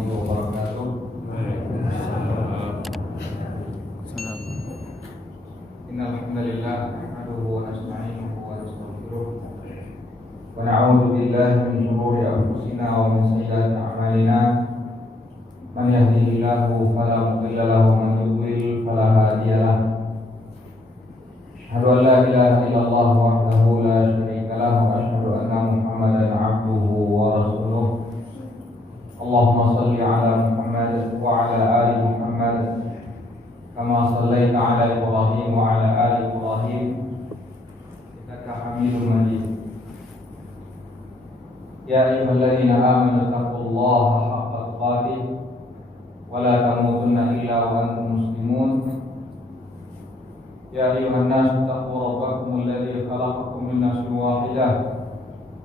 warahmatullahi wabarakatuh. Innal hamdalillah nahmaduhu wa nasta'inuhu wa nastaghfiruh wa na'udzu billahi min shururi anfusina wa min sayyiati a'malina. Man yahdihillahu fala mudilla lahu wa man yudlil fala hadiya lahu. Asyhadu an la ilaha illallah wahdahu la syarika lahu wa asyhadu anna Muhammadan 'abduhu wa rasuluh. Allahumma shalli 'ala Muhammad wa 'ala ali Muhammad kama shallaita 'ala Ibrahim wa 'ala ali Ibrahim innaka Hamidum Majid. Ya ayyuhalladzina amanu taqullaha haqqa tuqatih wa la tamutunna illa wa antum muslimun. Ya ayyuhan nas taqu rabbakum alladzi khalaqakum min nafsin wahidah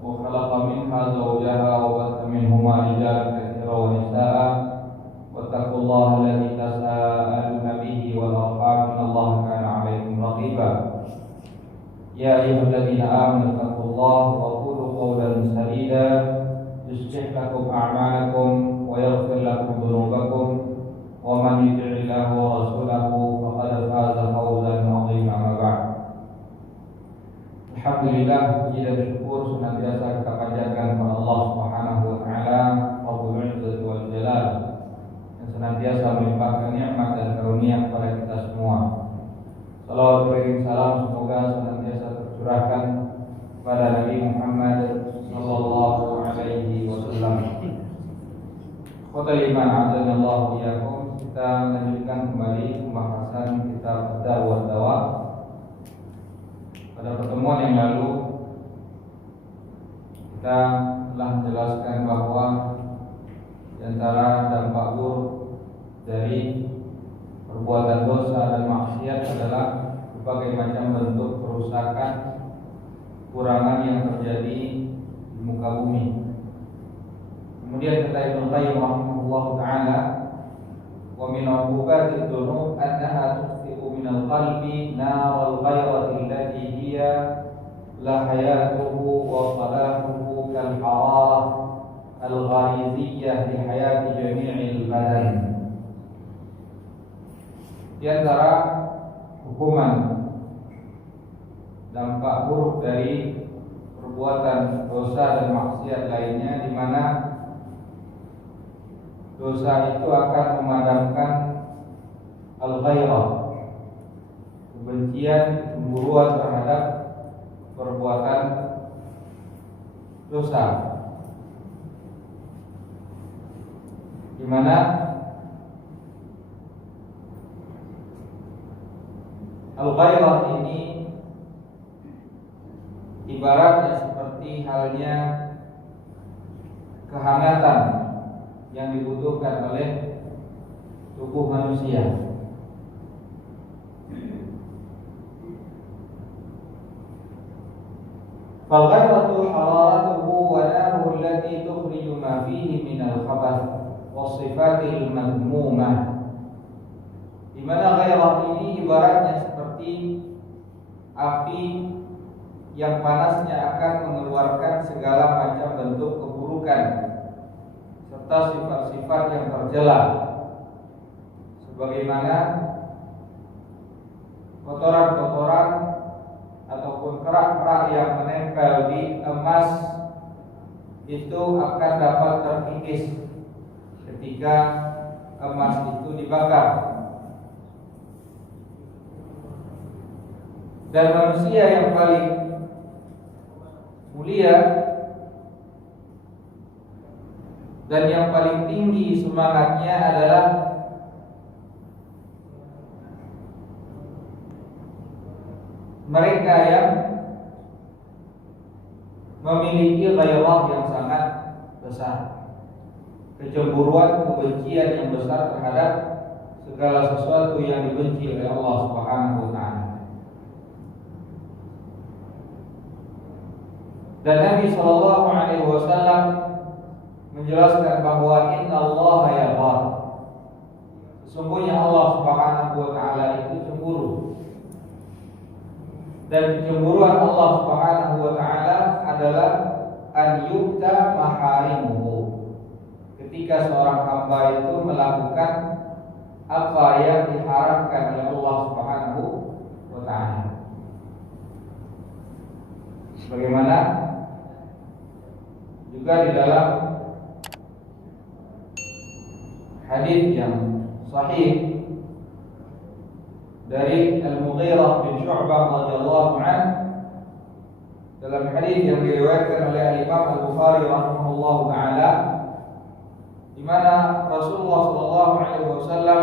wa khalaqa minha zawjaha wa batha minhuma rijalan katsiran wa nisaa'a wattaqullaha alladzi tasaaluna bihi wal arham innallaha kana 'alaykum raqiba. Ya ayyuhalladzina amanu taqullaha wa qulu qawlan sadida yuslih lakum a'malakum wa yaghfir lakum dhunubakum wa man yuti'illaha wa rasulahu faqad faza fawzan 'azima. Amma ba'd. Alhamdulillah, puji dan syukur senantiasa kita panjatkan kepada Allah Subhanahu wa taala, Rabbul Izzati wal Jalal, yang senantiasa melimpahkan nikmat dan karunia kepada kita semua. Salawat beriring salam semoga senantiasa tercurahkan kepada Nabi Muhammad sallallahu alaihi wasallam. Qul iman azanallahu iyyakum. Kita melanjutkan kembali pembahasan kitab Ad-Da' wa Dawa. Pada pertemuan yang lalu kita telah menjelaskan bahwa di antara dampak buruk dari perbuatan dosa dan maksiat adalah berbagai macam bentuk kerusakan, kurangan yang terjadi di muka bumi. Kemudian kata Ibnu Qayyim rahimahullah taala, wa min 'uqubati dzunub annaha tukhfi'u min al-qalbi naral ghayrati allati hiya la hayatuhu wa salahuhu kal hararah al-ghariziyyah li hayati jami'il badan. Di antara hukuman dampak buruk dari perbuatan dosa dan maksiat lainnya, di mana dosa itu akan memadamkan al-ghairah, kebencian, kecemburuan terhadap perbuatan dosa, di mana al-ghairah ini ibaratnya seperti halnya kehangatan yang dibutuhkan oleh tubuh manusia. Fal-ghairatu hararatuhu wa naruhu allati tukhriju ma fihi min al-khabath wa sifatil madmumah. Di mana ghairah ini ibaratnya seperti api yang panasnya akan mengeluarkan segala macam bentuk keburukan serta sifat-sifat yang tercela, sebagaimana kotoran-kotoran ataupun kerak-kerak yang menempel di emas itu akan dapat terkikis ketika emas itu dibakar. Dan manusia yang paling mulia dan yang paling tinggi semangatnya adalah mereka yang memiliki ghairah yang sangat besar, kecemburuan, kebencian yang besar terhadap segala sesuatu yang dibenci oleh Allah Subhanahu wa taala. Dan Nabi sallallahu alaihi wasallam menjelaskan bahwa innallaha yarda, sesungguhnya Allah Subhanahu wa taala itu cemburu. Dan kecemburuan Allah Subhanahu wa taala adalah an yukta maharimuhu, ketika seorang hamba itu melakukan apa yang diharamkan oleh Allah Subhanahu wa taala. Sebagaimana juga di dalam hadis yang sahih dari Al-Mughirah bin Syu'bah radhiyallahu anhu, dalam hadis yang diriwayatkan oleh Imam Al-Bukhari rahimahullahu taala, di mana Rasulullah sallallahu alaihi wasallam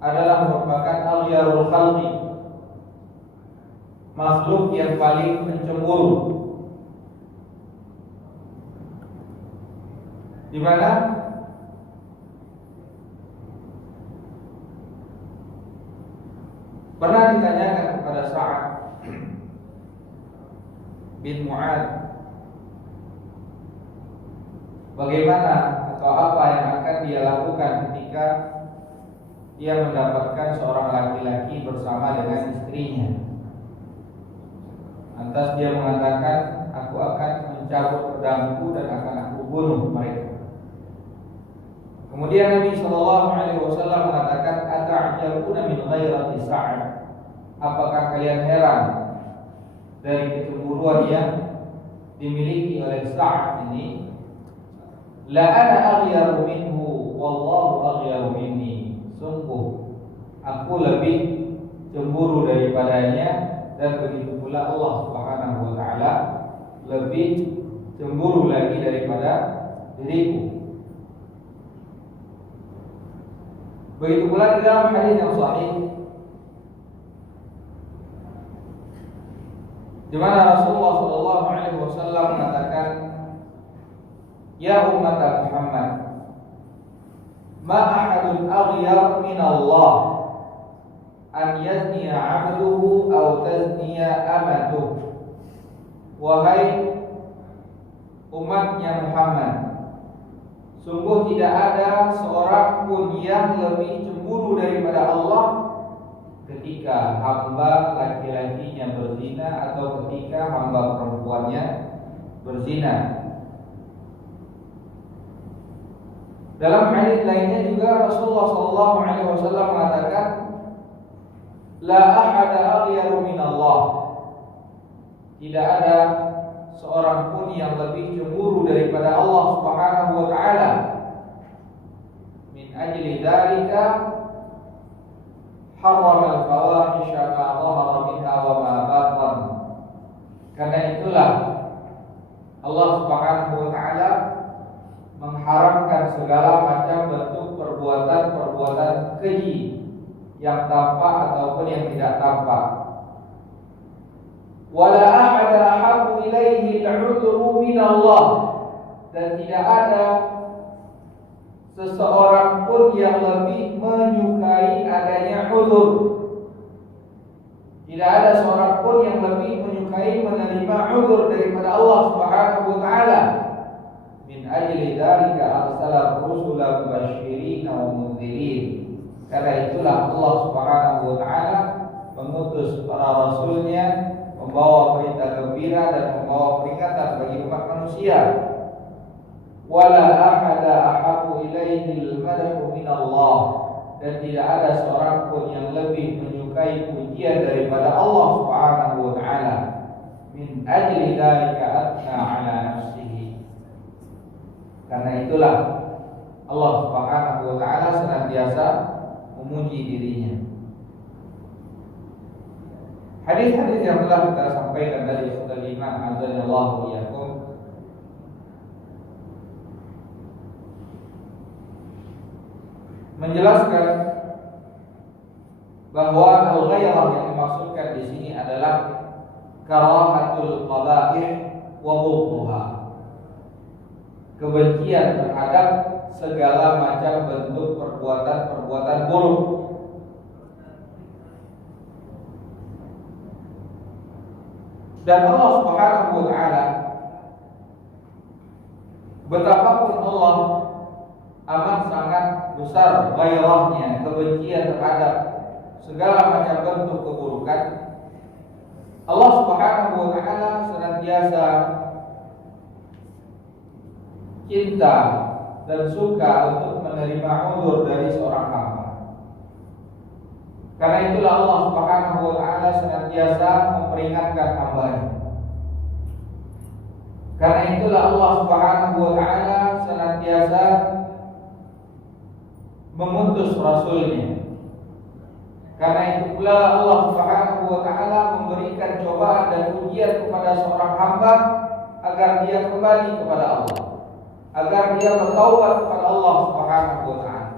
adalah merupakan aghyarul khalqi, makhluk yang paling pencemburu, di mana pernah ditanyakan kepada Sa'ad bin Mu'adz bagaimana atau apa yang akan dia lakukan ketika dia mendapatkan seorang laki-laki bersama dengan istrinya. Lantas dia mengatakan, aku akan mencabut pedangku dan akan aku bunuh mereka. Kemudian Nabi Shallallahu Alaihi Wasallam mengatakan, ata'jabuna min ghairati Sa'ad. Apakah kalian heran dari kecemburuan yang dimiliki oleh Sa'ad ini? La ana aghyaru minhu wallahu aghyaru minni. Sungguh aku lebih cemburu daripadanya, dan begitu pula Allah Subhanahu wa taala lebih cemburu lagi daripada diriku. Begitu pula di dalam hadis yang sahih, di mana Rasulullah sallallahu alaihi wasallam mengatakan, ya umat Muhammad, ma ahadun aghyar min Allah an yazniya 'abduhu aw tazniya amatuhu. Wahai umatnya Muhammad, sungguh tidak ada seorang pun yang lebih cemburu daripada Allah ketika hamba laki-lakinya berzina atau ketika hamba perempuannya berzina. Dalam hadis lainnya juga Rasulullah SAW mengatakan, la ahada aghyaru min Allah. Tidak ada seorang pun yang lebih cemburu daripada Allah Subhanahu wa taala. Min ajli dzalika harrama al-fawahisha ma dhahara minha wa ma batan. Karena itulah Allah Subhanahu wa taala mengharamkan segala macam bentuk perbuatan-perbuatan keji yang tampak ataupun yang tidak tampak. Wala ahada ahabbu ilaihi al-'udhru min Allah. Dan tidak ada seseorang pun yang lebih menyukai adanya uzur. Tidak ada seorang pun yang lebih menyukai menerima uzur daripada Allah Subhanahu wa taala. Min ajli dzalika arsala rusula mubasysyirin wa mundzirin. Karena itulah Allah Subhanahu wa taala mengutus para rasulnya membawa berita gembira dan membawa peringatan bagi umat manusia. Wala ahada ahabbu ilaihi al-madhu min Allah. Dan tidak ada seorang pun yang lebih menyukai pujian daripada Allah Subhanahu wa taala. Min ajli dzalika atna ala nafsihi. Karena itulah Allah Subhanahu wa taala senantiasa memuji dirinya. Hadis-hadis yang telah kita sampaikan dari Ustaz Iman azanallahu iyyakum menjelaskan bahwa al-ghairah yang dimaksudkan di sini adalah karahatul qaba'ih wa bughdhuha. Kebencian terhadap segala macam bentuk perbuatan-perbuatan buruk. Dan Allah Subhanahu wa taala, betapapun Allah amat sangat besar ghairahnya, kebencian terhadap segala macam bentuk keburukan, Allah Subhanahu wa taala senantiasa cinta dan suka untuk menerima udzur dari seorang hamba. Karena itulah Allah Subhanahu wa taala senantiasa memperingatkan hamba-Nya. Karena itulah Allah Subhanahu wa taala senantiasa mengutus rasulnya. Karena itu pula Allah Subhanahu wa taala memberikan cobaan dan ujian kepada seorang hamba agar dia kembali kepada Allah, agar dia bertaubat kepada Allah Subhanahu wa taala.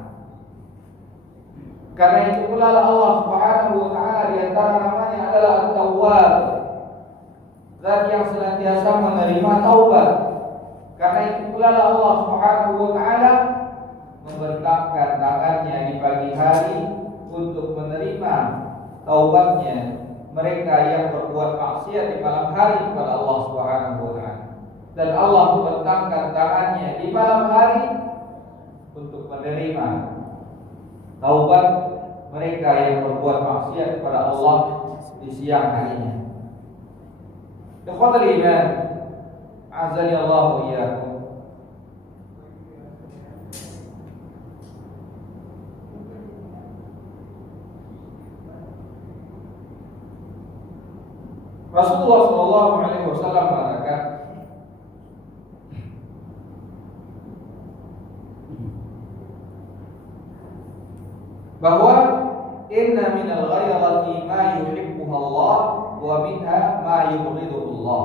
Karena itu pula Allah Subhanahu wa taala di antara namanya adalah At-Tawwab, Zat yang senantiasa menerima taubat. Karena itu pula Allah Subhanahu wa taala membentangkan tangannya di pagi hari untuk menerima taubatnya mereka yang berbuat maksiat di malam hari kepada Allah Subhanahu wa taala. Dan Allah membentangkan tangannya di malam hari untuk menerima taubat mereka yang berbuat maksiat kepada Allah di siang harinya. Ikhwatul iman, azani Allah wa iyyakum. Rasulullah sallallahu alaihi wasallam mengatakan bahwa inna minal ghayrati ma yuhibbuha Allah wa minha ma yubghiduhu Allah.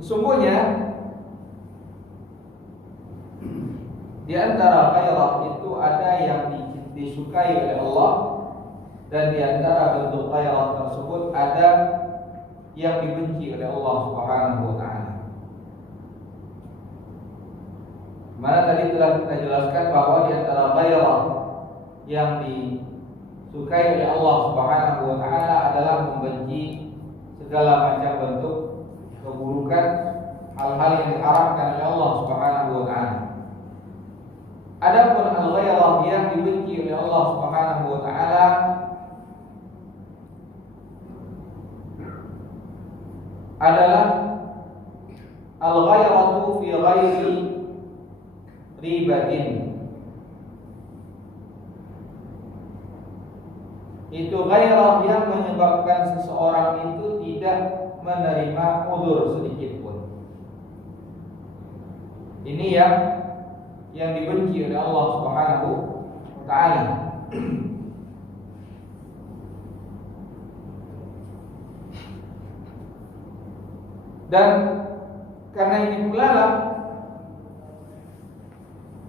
Sesungguhnya di antara ghairah itu ada yang disukai oleh Allah, dan di antara bentuk ghairah tersebut ada yang dibenci oleh Allah Subhanahu wa taala. Mana tadi telah kita jelaskan bahwa di antara ghairah yang disukai oleh Allah Subhanahu wa taala adalah membenci segala macam bentuk keburukan, hal-hal yang diharamkan oleh Allah Subhanahu wa taala. Adapun al-ghairah yang dibenci oleh Allah Subhanahu wa taala adalah al-ghairatu fi ghairi ribatin. Itu gairah yang menyebabkan seseorang itu tidak menerima udzur sedikit pun. Ini yang dibenci oleh Allah Subhanahu wa taala. Dan karena ini pula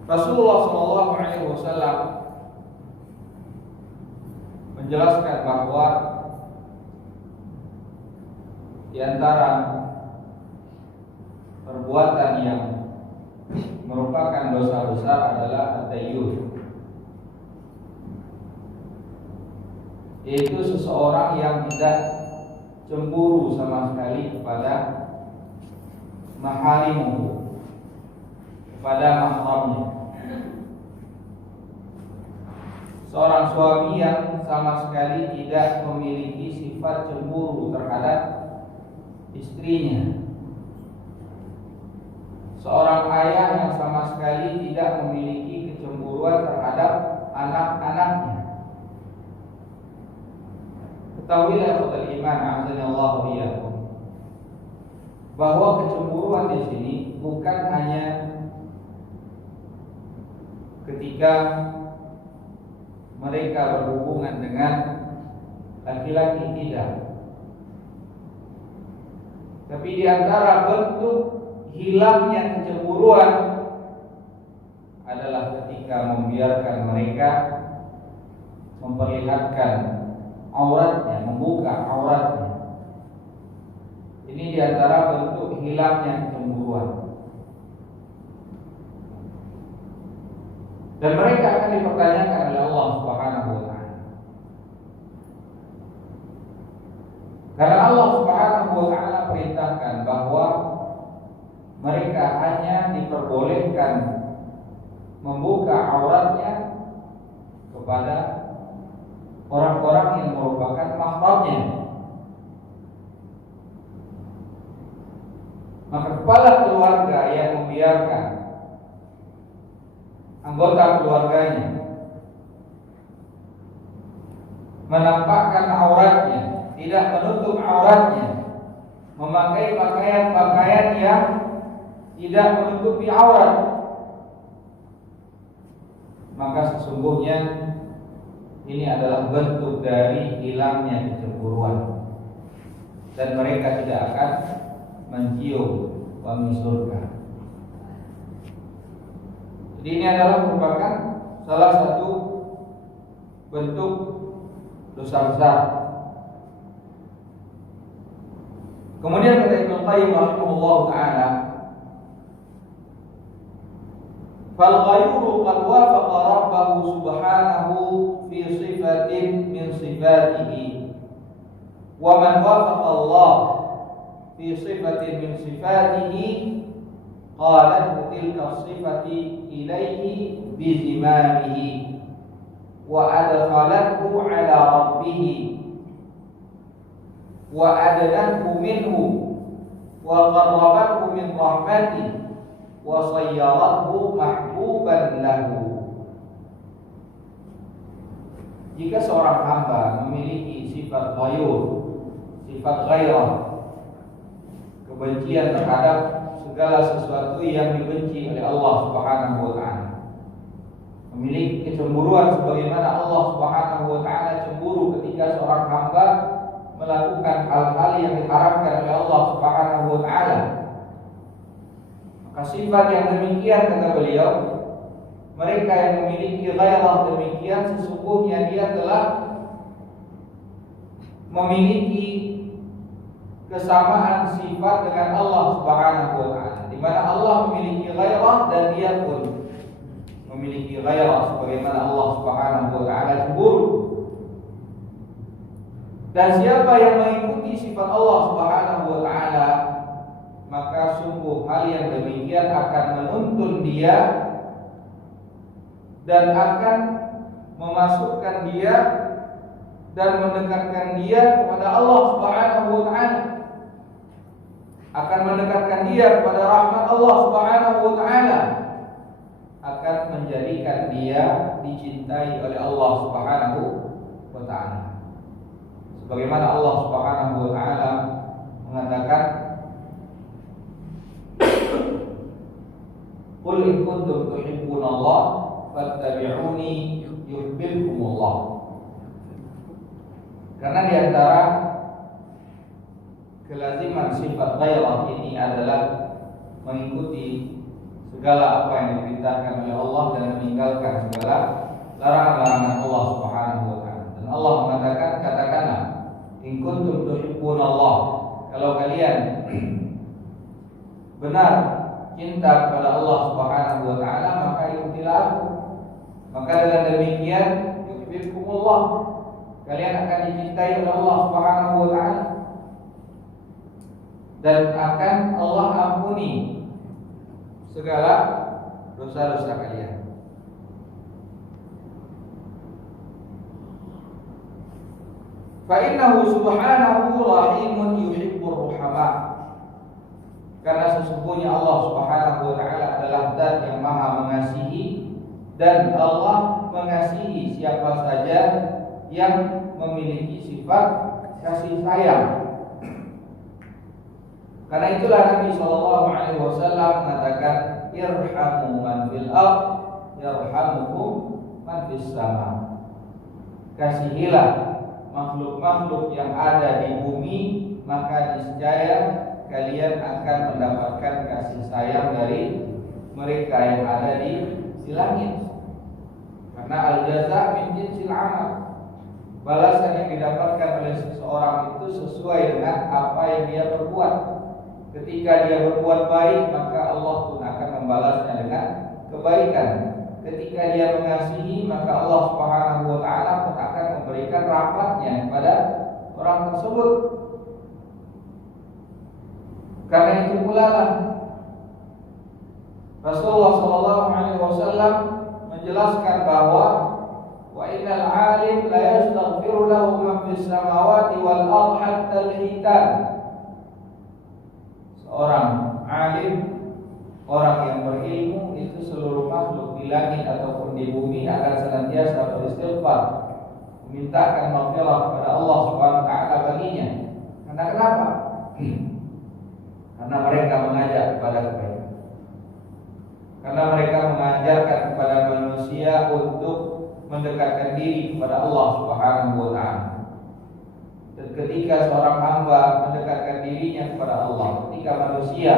Rasulullah sallallahu alaihi wasallam menjelaskan bahwa di antara perbuatan yang merupakan dosa besar adalah at-tayyur, yaitu seseorang yang tidak cemburu sama sekali kepada maharimu, kepada mahramnya. Seorang suami yang sama sekali tidak memiliki sifat cemburu terhadap istrinya. Seorang ayah yang sama sekali tidak memiliki kecemburuan terhadap anak-anaknya. Ketahuilah ikhwatul iman, azanallahu wa iyyakum, bahwa kecemburuan di sini bukan hanya ketika mereka berhubungan dengan laki-laki, tidak. Tapi di antara bentuk hilangnya kecemburuan adalah ketika membiarkan mereka memperlihatkan auratnya, membuka auratnya. Ini di antara bentuk hilangnya kecemburuan. Dan mereka akan dipertanyakan oleh Allah Subhanahu wa taala. Karena Allah Subhanahu wa taala perintahkan bahwa mereka hanya diperbolehkan membuka auratnya kepada orang-orang yang merupakan mahramnya. Maka kepala keluarga yang membiarkan anggota keluarganya menampakkan auratnya, tidak menutup auratnya, memakai pakaian-pakaian yang tidak menutupi aurat, maka sesungguhnya ini adalah bentuk dari hilangnya kecemburuan, dan mereka tidak akan mencium wangi surga. Jadi ini adalah merupakan salah satu bentuk dosa besar. Kemudian kata Ibnu Qayyim rahimahullah taala, fal ghayru qad wafaqa rabbahu subhanahu fi sifatin min sifatihi, wa man wafaqa Allah fi sifatin min sifatihi qalat tilka sifati ilaihi bi zimamihi wa adkhalathu ala rabbih wa adnathu minhu wa qarrabathu min rahmatih wa sayyarathu mahbuban lahu. Jika seorang hamba memiliki sifat ghayur, sifat ghairah, kebencian terhadap segala sesuatu yang dibenci oleh Allah Subhanahu wa taala, memiliki kecemburuan sebagaimana Allah Subhanahu wa taala cemburu ketika seorang hamba melakukan hal-hal yang diharamkan oleh Allah Subhanahu wa taala, maka sifat yang demikian, kata beliau, mereka yang memiliki ghairah demikian sesungguhnya dia telah memiliki kesamaan sifat dengan Allah Subhanahu wa taala, di mana Allah memiliki ghairah dan dia pun memiliki ghairah sebagaimana Allah Subhanahu wa taala cemburu. Dan siapa yang mengikuti sifat Allah Subhanahu wa taala, maka sungguh hal yang demikian akan menuntun dia dan akan memasukkan dia dan mendekatkan dia kepada Allah Subhanahu wa taala, akan mendekatkan dia kepada rahmat Allah Subhanahu wa taala, akan menjadikan dia dicintai oleh Allah Subhanahu wa taala. Sebagaimana Allah Subhanahu wa taala mengatakan, qul in kuntum tuhibbunallah fattabi'uni yuhibbukumullah. Karena di antara kelaziman sifat ghairah ini adalah mengikuti segala apa yang diperintahkan oleh Allah dan meninggalkan segala larangan-larangan Allah Subhanahu wa taala. Dan Allah mengatakan, katakanlah, in kuntum tuhibbunallah, kalau kalian benar cinta kepada Allah Subhanahu wa taala, maka ikutilah aku. Maka dengan demikian yuhibbukumullah, kalian akan dicintai oleh Allah Subhanahu wa taala dan akan Allah ampuni segala dosa-dosa kalian. Fa innahu subhanahu rahimun yuhibbur ruhama. Karena sesungguhnya Allah Subhanahu wa taala adalah zat yang maha mengasihi, dan Allah mengasihi siapa saja yang memiliki sifat kasih sayang. Karena itulah Nabi sallallahu alaihi wasallam mengatakan, irhamu man fil ardh yarhamukum man fis sama. Kasihilah makhluk-makhluk yang ada di bumi, maka niscaya kalian akan mendapatkan kasih sayang dari mereka yang ada di langit. Karena al-jaza min jinsil amal, balasan yang didapatkan oleh seseorang itu sesuai dengan apa yang dia perbuat. Ketika dia berbuat baik, maka Allah pun akan membalasnya dengan kebaikan. Ketika dia mengasihi, maka Allah Subhanahu wa taala pun akan memberikan rahmatnya kepada orang tersebut. Karena itu pula lah Rasulullah sallallahu alaihi wasallam menjelaskan bahwa wa innal 'alim la yastaghfiru lahu man fis samawati wal ardh hatta al-hitan. Seorang alim, orang yang berilmu itu seluruh makhluk di langit ataupun di bumi akan senantiasa beristighfar, memintakan maghfirah kepada Allah Subhanahu wa taala baginya. Karena kenapa? Karena mereka mengajak kepada kebaikan. Karena mereka mengajarkan kepada manusia untuk mendekatkan diri kepada Allah Subhanahu wa taala. Dan ketika seorang hamba mendekatkan dirinya kepada Allah, ketika manusia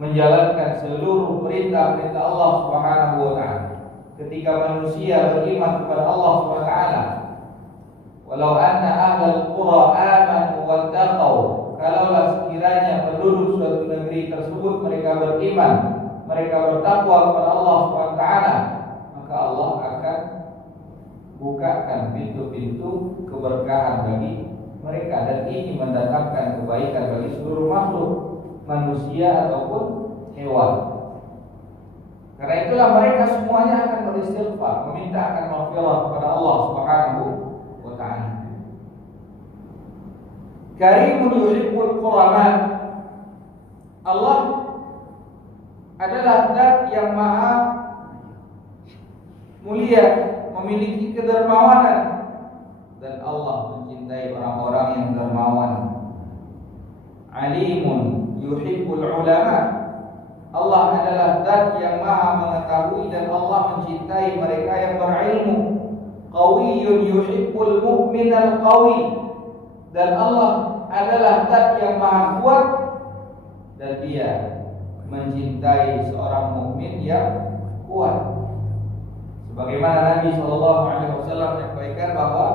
menjalankan seluruh perintah-perintah Allah Subhanahu wa taala, ketika manusia beriman kepada Allah Subhanahu wa taala, walau anna ahlal qura amanu wattaqau, kalaulah sekiranya penduduk suatu negeri tersebut mereka beriman, mereka bertakwa kepada Allah Subhanahu wa taala, maka Allah akan bukakan pintu-pintu keberkahan bagi mereka, dan ini mendatangkan kebaikan bagi seluruh makhluk, manusia ataupun hewan. Karena itulah mereka semuanya akan beristighfar, meminta akan maghfirah kepada Allah Subhanahu wa taala. Karimun yuhibbul quraman. Allah adalah zat yang maha mulia, memiliki kedermawanan, dan Allah mencintai orang-orang yang dermawan. Alimun yuhibbul ulama. Allah adalah zat yang maha mengetahui dan Allah mencintai mereka yang berilmu. Qawiyyun yuhibbul mu'minal qawi. Dan Allah adalah zat yang maha kuat dan Dia mencintai seorang mukmin yang kuat. Sebagaimana Nabi SAW menyampaikan bahwa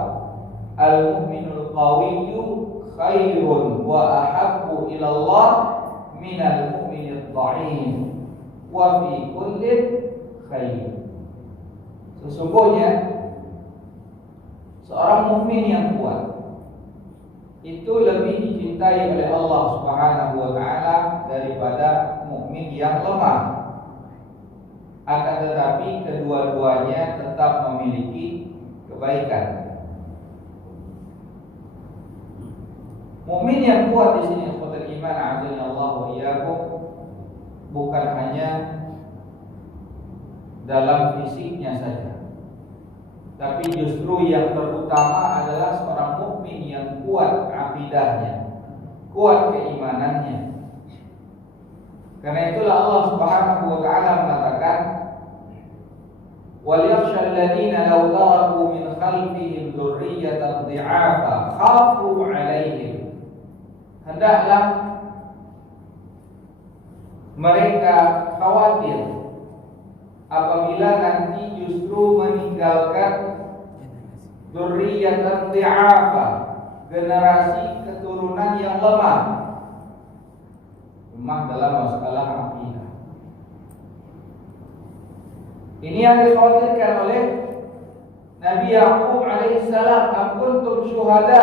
al-mu'minul qawiyyu khairun wa ahabbu ila Allah minal mu'minid dha'if wa fi kullin khair. Sesungguhnya seorang mukmin yang kuat itu lebih dicintai oleh Allah Subhanahu wa taala daripada mukmin yang lemah. Akan tetapi kedua-duanya tetap memiliki kebaikan. Mukmin yang kuat di sini, ikhwatul iman, azza wa iyyakum, bukan hanya dalam fisiknya saja, tapi justru yang terutama adalah seorang mukmin yang kuat akidahnya, kuat keimanannya. Karena itulah Allah Subhanahu wa taala mengatakan, "Wal yakhshal ladzina law taraku min khalfihim dzurriyyatan dhi'afa khafu 'alaihim." Hendaklah mereka khawatir apabila nanti justru meninggalkan dzurriyyatan dhi'afa, generasi keturunan yang lemah dalam masalah akidah. Ini yang dikhawatirkan oleh Nabi Yaqub alaihissalam. Am kuntum syuhada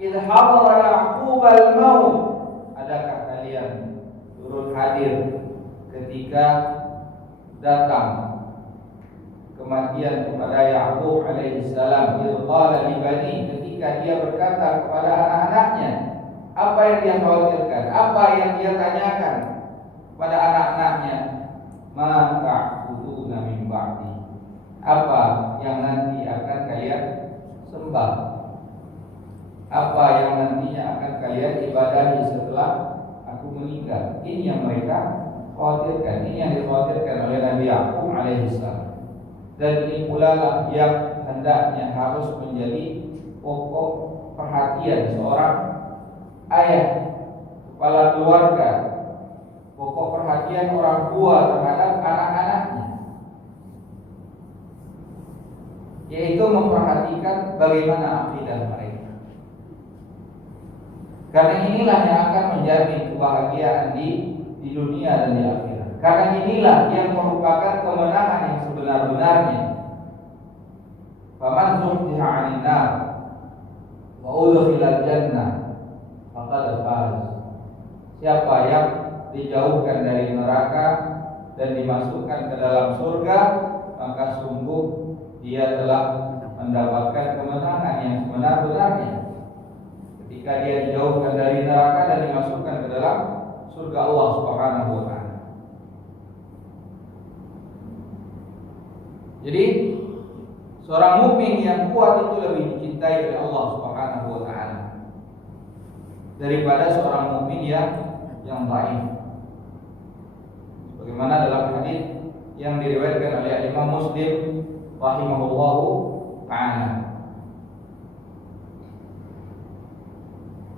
idh hadara Yaqub al-maut. Adakah kalian turut hadir ketika datang kematian kepada Yaqub alaihissalam? Idh qala li bani, ketika dia berkata kepada anak-anaknya. Apa yang dia khawatirkan? Apa yang dia tanyakan pada anak-anaknya? Ma ta'buduna min ba'di. Apa yang nanti akan kalian sembah? Apa yang nantinya akan kalian ibadahi setelah aku meninggal? Ini yang mereka khawatirkan. Ini yang dikhawatirkan oleh Nabi Yaqub alaihissalam. Dan ini pula lah yang hendaknya harus menjadi pokok perhatian seorang ayah, kepala keluarga, pokok perhatian orang tua terhadap anak-anaknya, yaitu memperhatikan bagaimana akidah mereka. Karena inilah yang akan menjamin kebahagiaan di dunia dan di akhirat. Karena inilah yang merupakan kemenangan yang sebenar-benarnya. Faman zuhziha 'anil nar wa udkhilal jannah faqad faz. Siapa yang dijauhkan dari neraka dan dimasukkan ke dalam surga, maka sungguh dia telah mendapatkan kemenangan yang sebenar-benarnya ketika dia dijauhkan dari neraka dan dimasukkan ke dalam surga Allah Subhanahu wa taala. Jadi seorang mukmin yang kuat itu lebih dicintai oleh Allah Subhanahu wa taala daripada seorang mukmin yang dhaif. Bagaimana dalam hadis yang diriwayatkan oleh Imam Muslim rahimahullahu ta'ala.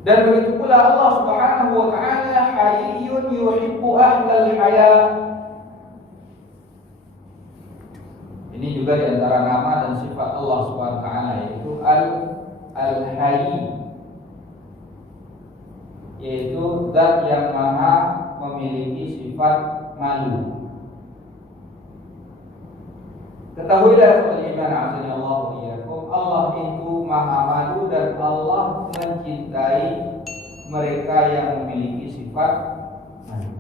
Dan begitu pula Allah Subhanahu wa ta'ala hayyun yuhibbu ahlal haya. Ini juga di antara nama dan sifat Allah Subhanahu wa ta'ala, yaitu Al-Hayy, yaitu zat yang maha memiliki sifat malu. Ketahuilah sebagai iman azani Allah iyyakum, Allah itu maha malu dan Allah mencintai mereka yang memiliki sifat malu.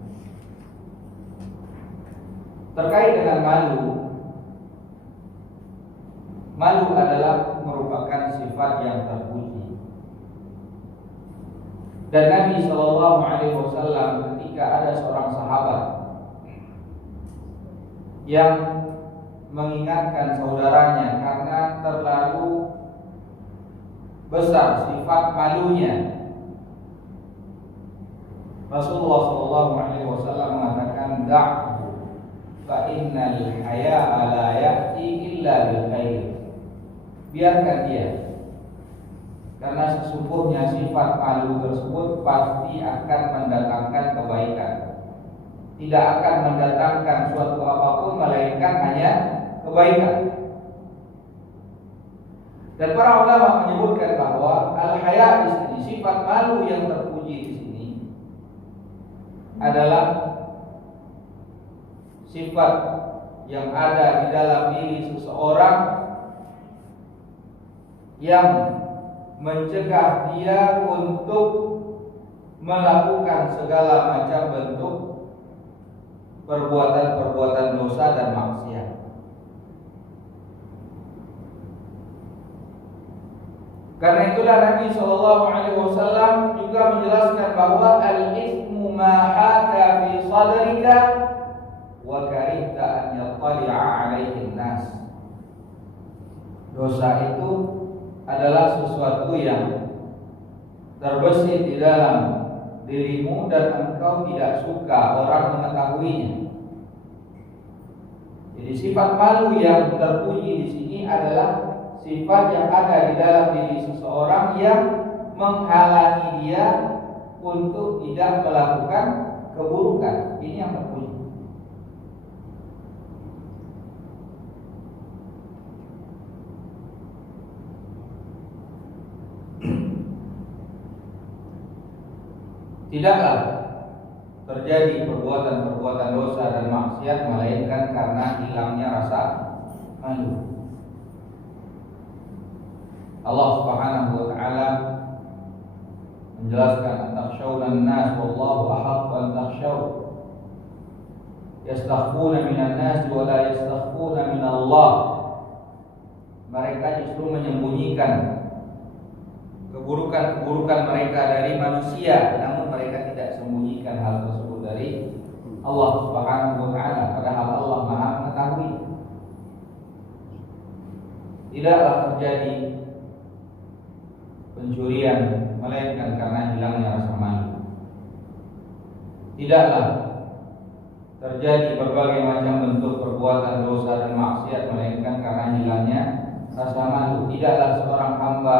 Terkait dengan malu, malu adalah merupakan sifat yang terpuji. Dan Nabi Shallallahu Alaihi Wasallam ketika ada seorang sahabat yang mengingatkan saudaranya karena terlalu besar sifat malunya, Rasulullah Shallallahu Alaihi Wasallam mengatakan, "Da'hu, fa innal haya'a la ya'ti illa bil khair." Biarkan dia, karena sesungguhnya sifat malu tersebut pasti akan mendatangkan kebaikan. Tidak akan mendatangkan suatu apapun melainkan hanya kebaikan. Dan para ulama menyebutkan bahwa al-haya di sini, sifat malu yang terpuji di sini adalah sifat yang ada di dalam diri seseorang yang mencegah dia untuk melakukan segala macam bentuk perbuatan-perbuatan dosa dan maksiat. Karena itulah Nabi Shallallahu Alaihi Wasallam juga menjelaskan bahwa al-ismu ma haka fi sadrika wa karihta an yattali'a alaihi nas. Dosa itu adalah sesuatu yang terbesit di dalam dirimu dan engkau tidak suka orang mengetahuinya. Jadi sifat malu yang terpuji di sini adalah sifat yang ada di dalam diri seseorang yang menghalangi dia untuk tidak melakukan keburukan. Ini yang terpuji. Tidaklah terjadi perbuatan-perbuatan dosa dan maksiat melainkan karena hilangnya rasa malu. Allah Subhanahu wa taala menjelaskan, "Takhshawna an-nas wallahu ahaqqu an takhshaw." Yastakhfuna minan nas wa la yastakhfuna min Allah. Mereka justru menyembunyikan keburukan-keburukan mereka dari manusia, namun mereka tidak sembunyikan hal tersebut dari Allah Subhanahu wa taala, padahal Allah Maha mengetahui. Tidaklah terjadi pencurian melainkan karena hilangnya rasa malu. Tidaklah terjadi berbagai macam bentuk perbuatan dosa dan maksiat melainkan karena hilangnya rasa malu. Tidaklah seorang hamba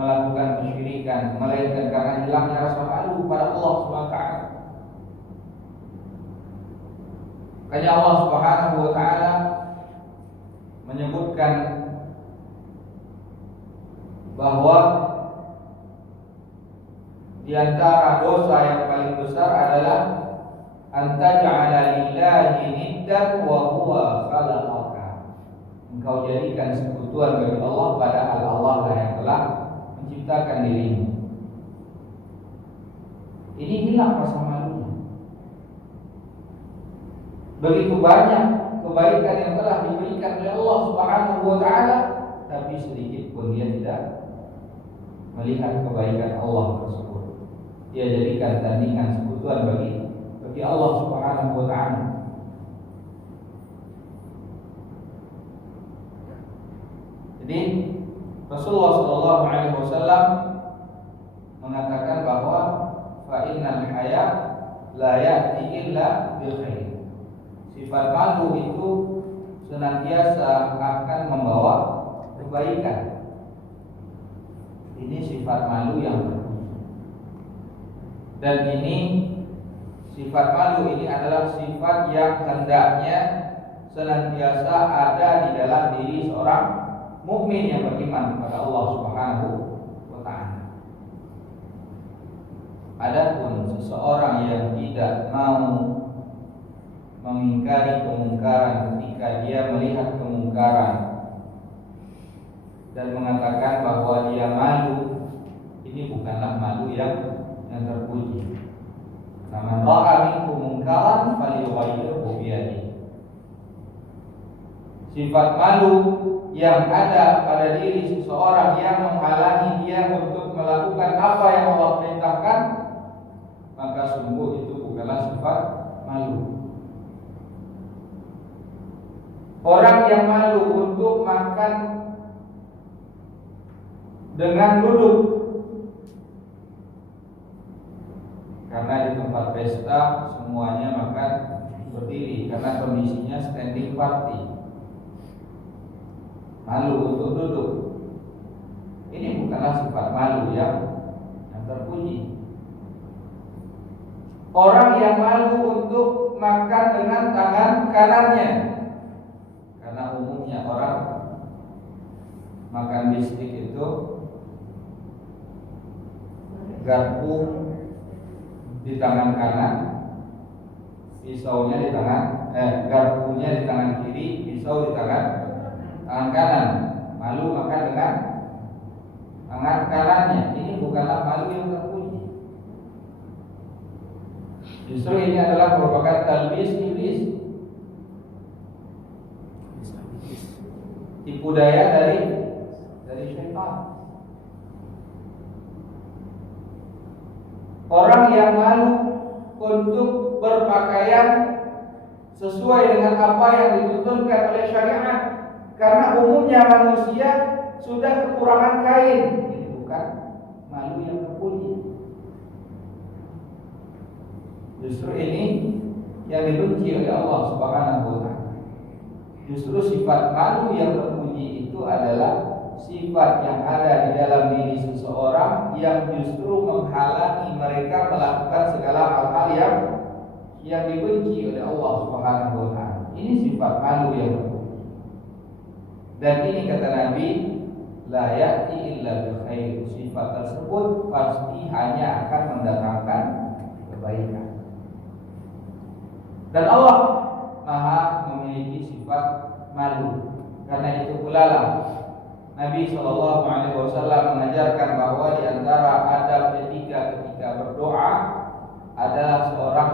melakukan kesyirikan melainkan karena hilangnya rasa malu pada Allah Subhanahu wa taala. Karena Allah Subhanahu wa taala menyebutkan bahwa di antara dosa yang paling besar adalah antaj'ala lillahi niddan wa huwa khalaqaka. Engkau jadikan sekutuan bagi Allah padahal Allah lah yang telah menciptakan dirimu. Ini hilang rasa malunya. Begitu banyak kebaikan yang telah diberikan oleh Allah Subhanahu wa taala, tapi sedikit pun dia tidak melihat kebaikan Allah tersebut. Dia jadikan tandingan sekutuan bagi Allah Subhanahu wa taala. Jadi Rasulullah sallallahu alaihi wasallam mengatakan bahwa fa innal haya la ya'ti illa bil khair. Sifat malu itu senantiasa akan membawa kebaikan. Ini sifat malu yang terpuji. Dan ini sifat malu ini adalah sifat yang hendaknya senantiasa ada di dalam diri seorang mukmin yang beriman kepada Allah Subhanahu wa taala. Adapun seseorang yang tidak mau mengingkari kemungkaran ketika dia melihat kemungkaran dan mengatakan bahwa dia malu, ini bukanlah malu yang terpuji. Man ra'a minkum munkaran falyughayyirhu biyadihi. Sifat malu yang ada pada diri seseorang yang menghalangi dia untuk melakukan apa yang Allah perintahkan, maka sungguh itu bukanlah sifat malu. Orang yang malu untuk makan dengan duduk, karena di tempat pesta semuanya makan berdiri karena kondisinya standing party. Malu untuk duduk, ini bukanlah sifat malu yang terpuji. Orang yang malu untuk makan dengan tangan kanannya, karena umumnya orang makan bistik itu garpu di tangan kanan, pisaunya di tangan garpunya di tangan kiri, pisau di tangan kanan. Malu makan dengan tangan kanannya. Ini bukanlah malu yang terpuji. Justru ini adalah merupakan talbis iblis, tipu daya dari syaitan. Orang yang malu untuk berpakaian sesuai dengan apa yang dituntunkan oleh syariat, karena umumnya manusia sudah kekurangan kain. Ini bukan malu yang terpuji. Justru ini yang dibenci oleh Allah Subhanahu wa taala. Justru sifat malu yang terpuji itu adalah sifat yang ada di dalam diri seseorang yang justru menghalangi mereka melakukan segala hal-hal yang dibenci oleh Allah Subhanahu wa taala. Ini sifat malu yang terpuji. Dan ini kata Nabi, la ya'ti illa bil khair. Sifat tersebut pasti hanya akan mendatangkan kebaikan. Dan Allah Maha memiliki sifat malu. Karena itu pula lah Nabi SAW mengajarkan bahwa di antara adab etika ketika berdoa adalah seorang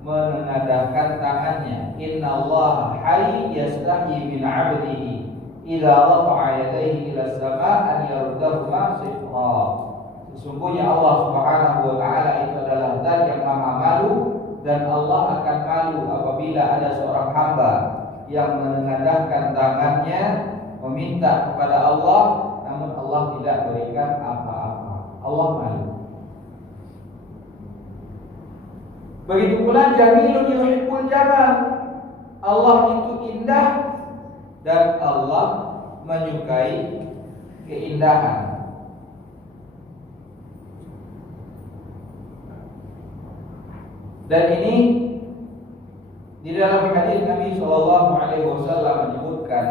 menengadahkan tangannya. Inna Allah hayy yastahi min 'abdihi idza rafa'a yadayhi ila as-sama' an yaruddahuma sifra. Sesungguhnya Allah Subhanahu wa taala itu adalah zat yang maha malu, dan Allah akan malu apabila ada seorang hamba yang menengadahkan tangannya meminta kepada Allah, namun Allah tidak berikan apa-apa. Allah malu. Begitu pula jamilun yuhibbul jamal. Allah itu indah dan Allah menyukai keindahan. Dan ini di dalam hadis Nabi SAW menyebutkan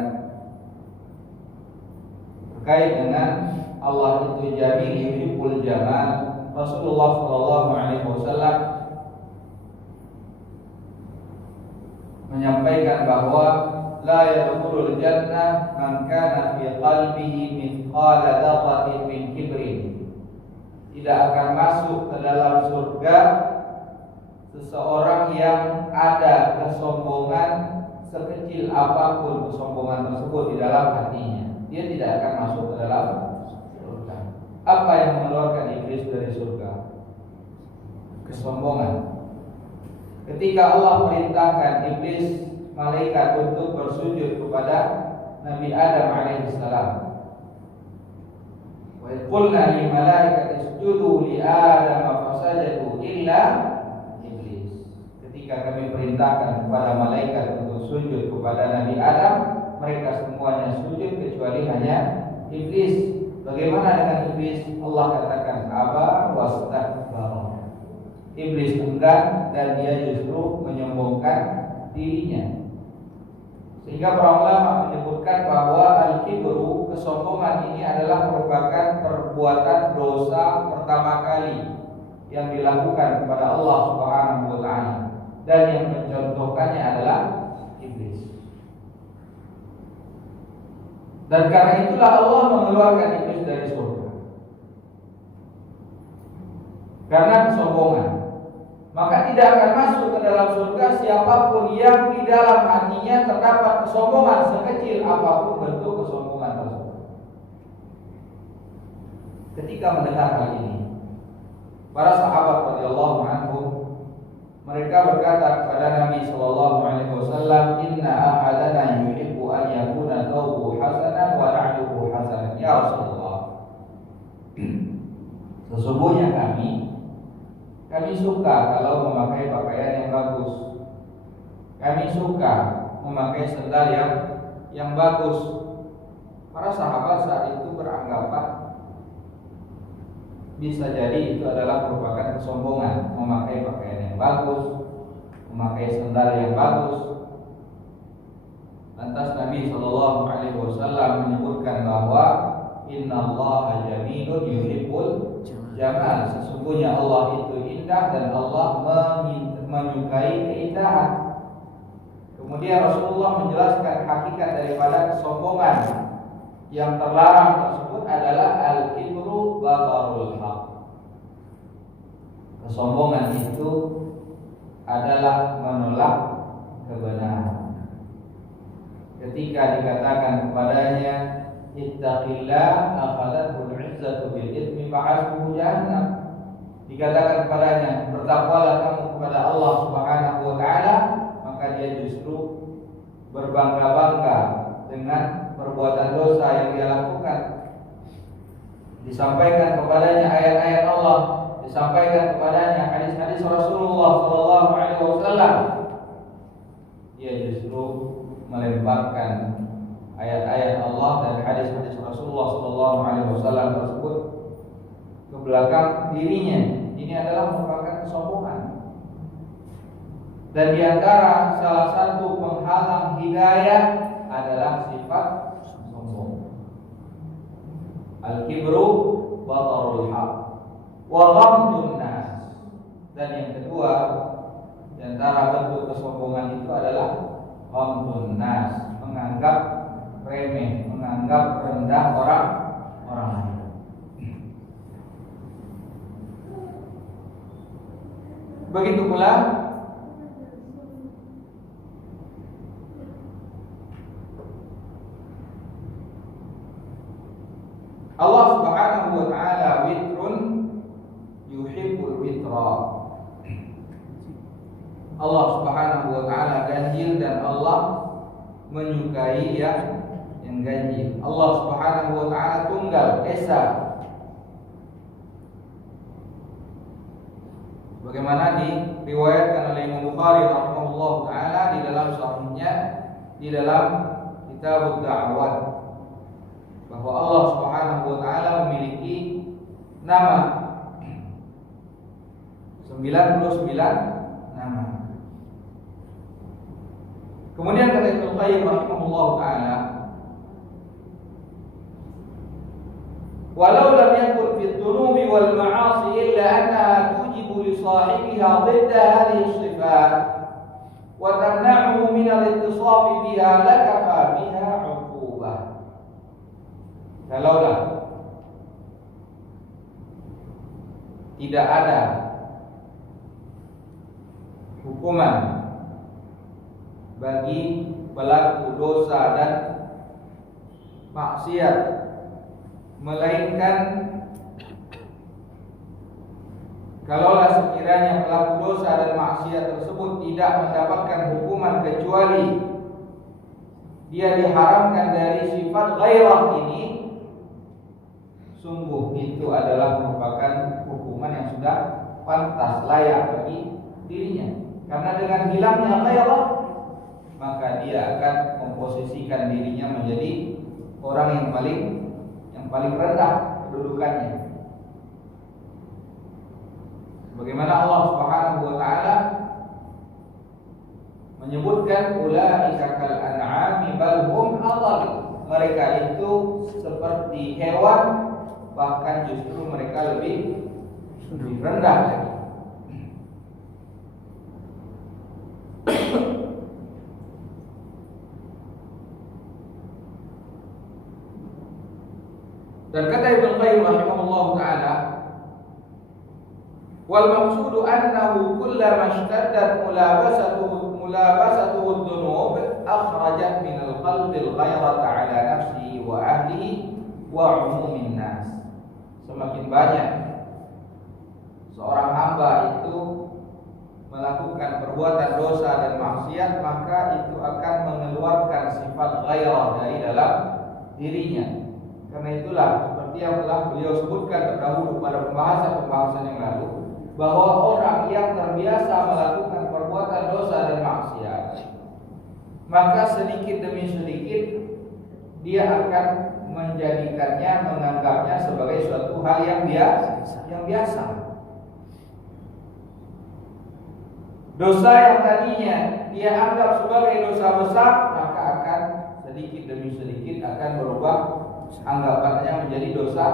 terkait dengan Allah itu jamil yuhibbul jamal. Rasulullah SAW menyampaikan bahwa la yadkhulul jannah man kana fi qalbihi mithqala dzarratin min kibrin. Tidak akan masuk ke dalam surga seseorang yang ada kesombongan sekecil apapun kesombongan tersebut di dalam hatinya, dia tidak akan masuk ke dalam surga. Apa yang mengeluarkan iblis dari surga? Kesombongan. Ketika Allah perintahkan iblis malaikat untuk bersujud kepada Nabi Adam alaihissalam, wa qulna lil malaikati isjudu li Adam fasajadu illa iblis. Ketika kami perintahkan kepada malaikat untuk sujud kepada Nabi Adam, mereka semuanya sujud kecuali hanya iblis. Bagaimana dengan iblis? Allah katakan aba wastakbara. Iblis enggan dan dia justru menyombongkan dirinya. Sehingga para ulama menyebutkan bahwa al-kibru, kesombongan ini adalah merupakan perbuatan dosa pertama kali yang dilakukan kepada Allah Subhanahu wa taala, dan yang mencontohkannya adalah iblis. Dan karena itulah Allah mengeluarkan iblis dari surga. Karena kesombongan. Maka tidak akan masuk ke dalam surga siapapun yang di dalam hatinya terdapat kesombongan sekecil apapun bentuk kesombongan tersebut. Ketika mendengar hal ini, para sahabat radhiyallahu anhum mereka berkata kepada Nabi sallallahu alaihi wasallam, "Inna ahadana yuhibbu an yakuna thawbuhu hasanan wa na'luhu hasanan." Ya Rasulullah, sesungguhnya kami suka kalau memakai pakaian yang bagus. Kami suka memakai sendal yang bagus. Para sahabat saat itu beranggapan bisa jadi itu adalah merupakan kesombongan, memakai pakaian yang bagus, memakai sendal yang bagus. Lantas Nabi Shallallahu Alaihi Wasallam menyebutkan bahwa Innallaha jamilun yuhibbul jamal. Sesungguhnya Allah itu indah dan Allah menyukai keindahan. Kemudian Rasulullah menjelaskan hakikat daripada kesombongan yang terlarang tersebut adalah al-kibru batarul haq. Kesombongan itu adalah menolak kebenaran. Ketika dikatakan kepadanya ittaqillah akhadatul izzatu bil itsmi fa'asbuhu jahannam, dikatakan kepadanya bertakwalah kamu kepada Allah Subhanahu wa taala, maka dia justru berbangga-bangga dengan perbuatan dosa yang dia lakukan. Disampaikan kepadanya ayat-ayat Allah, disampaikan kepadanya hadis-hadis Rasulullah sallallahu alaihi wasallam, dia justru melemparkan ayat-ayat Allah dan hadis-hadis Rasulullah sallallahu alaihi wasallam tersebut ke belakang dirinya. Ini adalah merupakan kesombongan. Dan di antara salah satu penghalang hidayah adalah sifat sombong. Al-kibru batarul haq wa ghamdun nas. Dan yang kedua, di antara bentuk kesombongan itu adalah ghamdun nas, menganggap remeh, menganggap rendah orang lain. Begitu pula Allah Subhanahu wa taala witrun yuhibbul witra. Allah Subhanahu wa taala ganjil dan Allah menyukai yang ganjil. Allah Subhanahu wa taala tunggal, esa. Bagaimana diriwayatkan oleh Imam Bukhari rahimahullah taala di dalam sahihnya, di dalam Kitab Ad-Da'awat, bahwa Allah Subhanahu wa taala memiliki nama 99 nama. Kemudian kata Ibnu Qayyim rahimahullah taala, walau lam yakun fi dhunubi wal ma'asi illa annaha tujibu li sahibiha dhidda hadhihi sifat wa tamna'uhu min al-ittisaf biha lakafa biha 'uqubah. Kalaulah tidak ada hukuman bagi pelaku dosa dan maksiat, melainkan kalaulah sekiranya pelaku dosa dan maksiat tersebut tidak mendapatkan hukuman kecuali dia diharamkan dari sifat ghairah ini, sungguh itu adalah merupakan hukuman yang sudah pantas, layak bagi dirinya. Karena dengan hilangnya ghairah, maka dia akan memposisikan dirinya menjadi orang yang paling rendah kedudukannya. Bagaimana Allah Subhanahu wa taala menyebutkan ulaika kal an'ami bal hum adall. Mereka itu seperti hewan, bahkan justru mereka lebih rendah lagi. Dan kata Ibnu Qayyim rahimahullah taala, wal maqsudu annahu kullama ishtaddat mulabasatuhu ad-dhunub akhrajat min al-qalbi al-ghayrata ala nafsihi wa ahlihi wa umumin nas. Semakin banyak seorang hamba itu melakukan perbuatan dosa dan maksiat, maka itu akan mengeluarkan sifat ghairah dari dalam dirinya. Karena itulah seperti yang telah beliau sebutkan terdahulu pada pembahasan yang lalu, bahwa orang yang terbiasa melakukan perbuatan dosa dan maksiat, maka sedikit demi sedikit dia akan menganggapnya sebagai suatu hal yang biasa. Dosa yang tadinya dia anggap sebagai dosa besar, maka akan sedikit demi sedikit akan berubah anggapannya menjadi dosa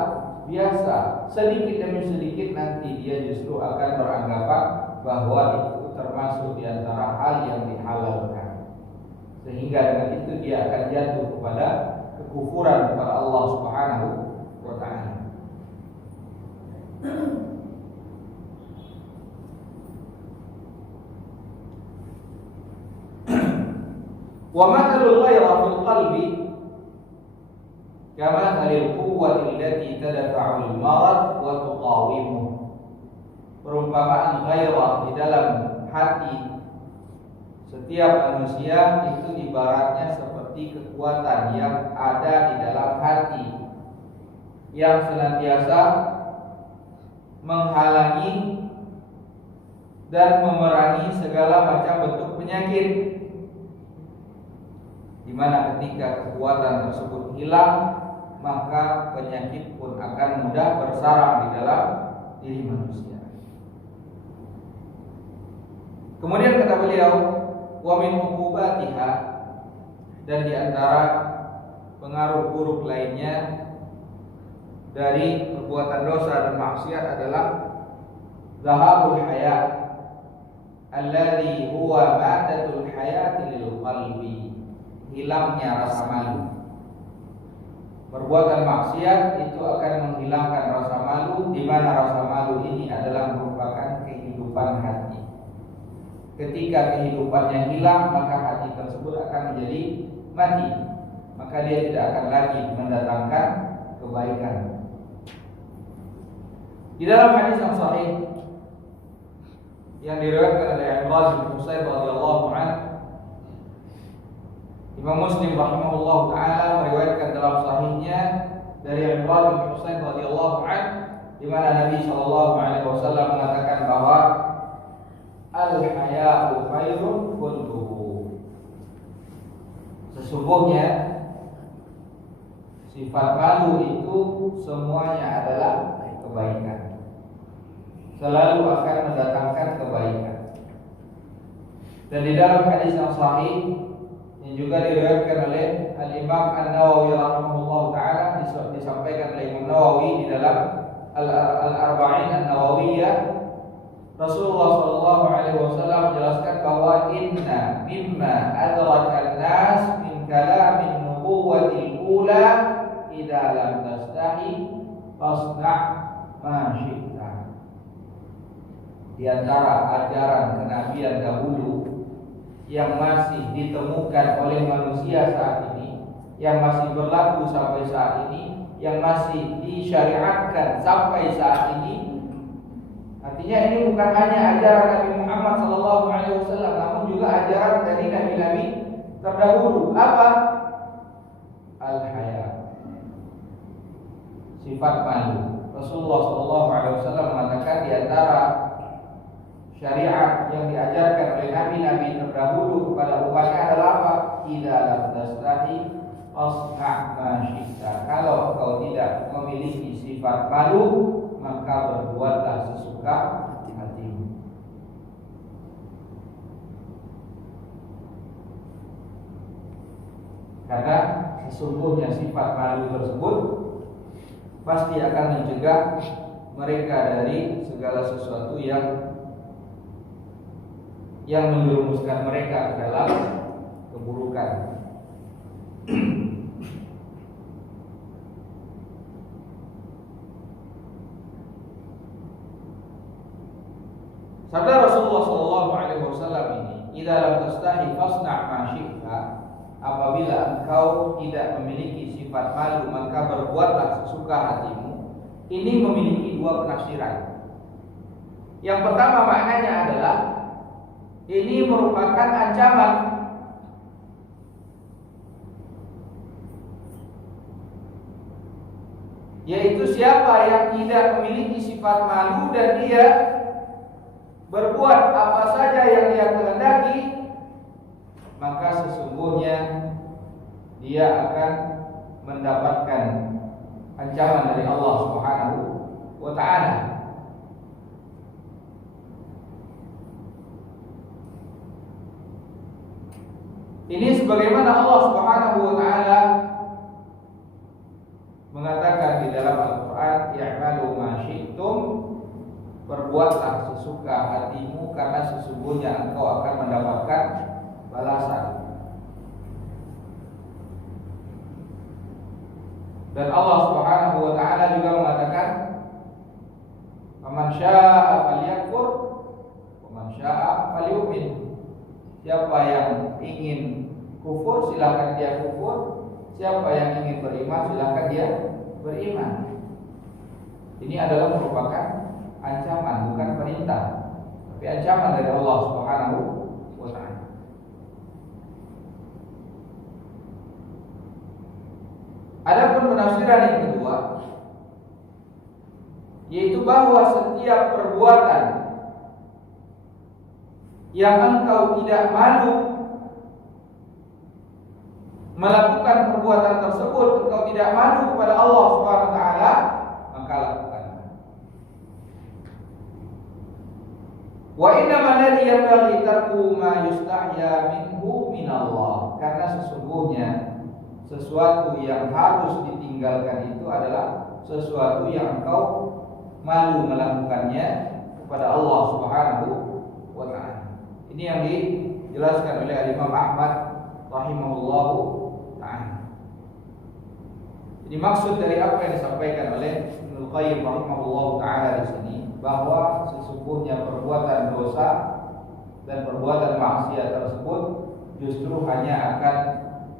biasa. Sedikit demi sedikit nanti dia justru akan beranggapan bahwa itu termasuk di antara hal yang dihalalkan, sehingga dengan itu dia akan jatuh kepada kekufuran kepada Allah Subhanahu wa taala. Wa mathalul ghairah fil qalbi kama halil quwwati allati tadfa'ul marad wa tuqawimuh. Perumpamaan ghairah di dalam hati setiap manusia itu ibaratnya seperti kekuatan yang ada di dalam hati yang senantiasa menghalangi dan memerangi segala macam bentuk penyakit, di mana ketika kekuatan tersebut hilang, maka penyakit pun akan mudah bersarang di dalam diri manusia. Kemudian kata beliau, wa min uqubatiha, dan di antara pengaruh buruk lainnya dari perbuatan dosa dan maksiat adalah zahabul hayat alladhi huwa madatul hayati lil qalbi, hilangnya rasa malu. Perbuatan maksiat itu akan menghilangkan rasa malu, di mana rasa malu ini adalah merupakan kehidupan hati. Ketika kehidupannya hilang, maka hati tersebut akan menjadi mati, maka dia tidak akan lagi mendatangkan kebaikan. Di dalam hadis yang sahih yang diriwayatkan oleh Imran bin Husain radhiyallahu anhu, Imam Muslim rahimahullah taala meriwayatkan dalam sahihnya dari Imran bin Husain radhiyallahu anhu, di mana Nabi sallallahu alaihi wasallam mengatakan bahwa al-haya'u khairun kulluhu, sesungguhnya sifat malu itu semuanya adalah kebaikan, selalu akan mendatangkan kebaikan. Dan di dalam hadis yang sahih yang juga diriwayatkan oleh Al-Imam An-Nawawi rahimahullah taala, disampaikan oleh Imam Nawawi di dalam Al-Arba'in An-Nawawiyah, Rasulullah sallallahu alaihi wasallam menjelaskan bahwa inna mimma adrakan nas min kalamin nubuwwatil ula idza lam tastahi fasna' ma syi'ta. Di antara ajaran kenabian dahulu yang masih ditemukan oleh manusia saat ini, yang masih berlaku sampai saat ini, yang masih disyariatkan sampai saat ini. Artinya ini bukan hanya ajaran Nabi Muhammad SAW, namun juga ajaran dari nabi-nabi terdahulu. Apa? Al-haya, sifat malu. Rasulullah SAW mengatakan di antara syariat yang diajarkan oleh nabi-nabi terdahulu kepada umatnya adalah apa? Idza lam tastahi asna' ma syi'ta. Kalau engkau tidak memiliki sifat malu, maka berbuatlah sesuka hatimu. Karena sesungguhnya sifat malu tersebut pasti akan mencegah mereka dari segala sesuatu yang menjerumuskan mereka ke dalam keburukan. Sabda Rasulullah SAW ini, "Idza lam tastahi fasna' ma syi'ta." Apabila engkau tidak memiliki sifat malu, maka berbuatlah sesuka hatimu. Ini memiliki dua penafsiran. Yang pertama maknanya adalah ini merupakan ancaman. Yaitu siapa yang tidak memiliki sifat malu dan dia berbuat apa saja yang dia kehendaki, maka sesungguhnya dia akan mendapatkan ancaman dari Allah Subhanahu wa ta'ala. Ini sebagaimana Allah Subhanahu wa ta'ala mengatakan di dalam Al-Qur'an, "I'malu ma syi'tum." Berbuatlah sesuka hatimu karena sesungguhnya engkau akan mendapatkan balasan. Dan Allah Subhanahu wa ta'ala juga mengatakan, "Faman syaa'a falyakfur, waman syaa'a falyu'min." Siapa yang ingin kufur silakan dia kufur, siapa yang ingin beriman silakan dia beriman. Ini adalah merupakan ancaman, bukan perintah, tapi ancaman dari Allah Subhanahu wa ta'ala. Adapun penafsiran yang kedua, yaitu bahwa setiap perbuatan yang engkau tidak malu melakukan perbuatan tersebut, engkau tidak malu kepada Allah Subhanahu wa ta'ala, maka lakukanlah. Wa innama alladhi yanbaghi tarku ma yustahya minhu minallah. Karena sesungguhnya sesuatu yang harus ditinggalkan itu adalah sesuatu yang engkau malu melakukannya kepada Allah Subhanahu wa ta'ala. Ini yang dijelaskan oleh Imam Ahmad rahimahullahu ta'ala. Jadi maksud dari apa yang disampaikan oleh Ibnu Qayyim rahimahullahu ta'ala di sini, bahwa sesungguhnya perbuatan dosa dan perbuatan maksiat tersebut justru hanya akan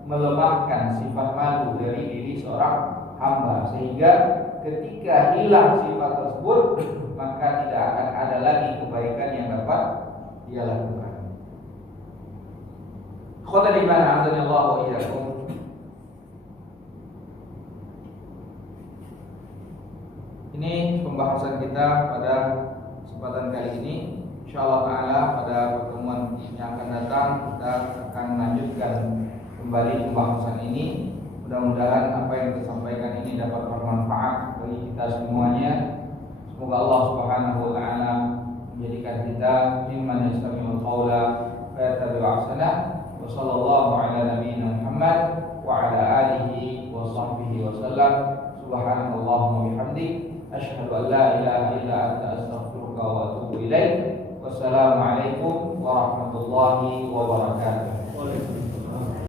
melemahkan sifat malu dari diri seorang hamba, sehingga ketika hilang sifat tersebut maka tidak akan ada lagi kebaikan yang dapat dia lakukan. Khotbah di mana azanillahu wa iyyakum. Ini pembahasan kita pada kesempatan kali ini. Insyaallah taala pada pertemuan yang akan datang kita akan melanjutkan kembali pembahasan ini. Mudah-mudahan apa yang kita sampaikan ini dapat bermanfaat bagi kita semuanya. Semoga Allah Subhanahu wa taala menjadikan kita mimman yastami'ul qawla fa yattabi'u ahsana. Wa sallallahu ala nabiyyina Muhammad wa ala alihi wa sahbihi wa sallam. Subhanallahumma bihamdik, asyhadu an la ilaha illa anta, astaghfiruka wa atubu ilaik. Wassalamualaikum warahmatullahi wabarakatuh.